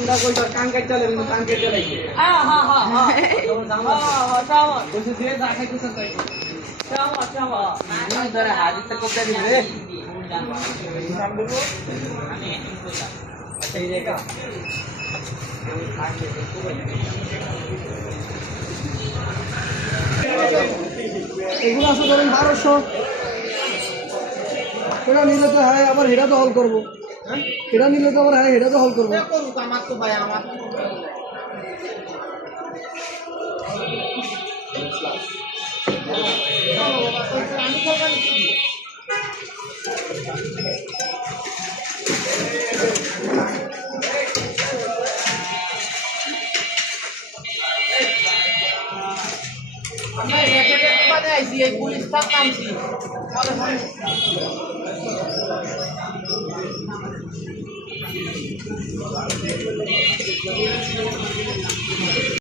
কোনটা কইবার কান কাটতে লাগে কিন্তু কান কেটে লাগে হ্যাঁ হ্যাঁ হ্যাঁ হ্যাঁ তোমার জামা হ্যাঁ চামচ বসে দিয়ে যা খাইতেছ তাই চামচ চামচ না ধরে হাদিতে কোপটা দিবে রে এই জায়গা এগুলো আছে ধরেন 1200 এটা নিলে তো হ্যাঁ আবার হেটা তো হল করবো এটা নিলে তো আবার হ্যাঁ হেটা তো হল করবো আমার তো ভাই আমার আমি রেকেটে বানাই আইছি এই পুলিশটা নামছি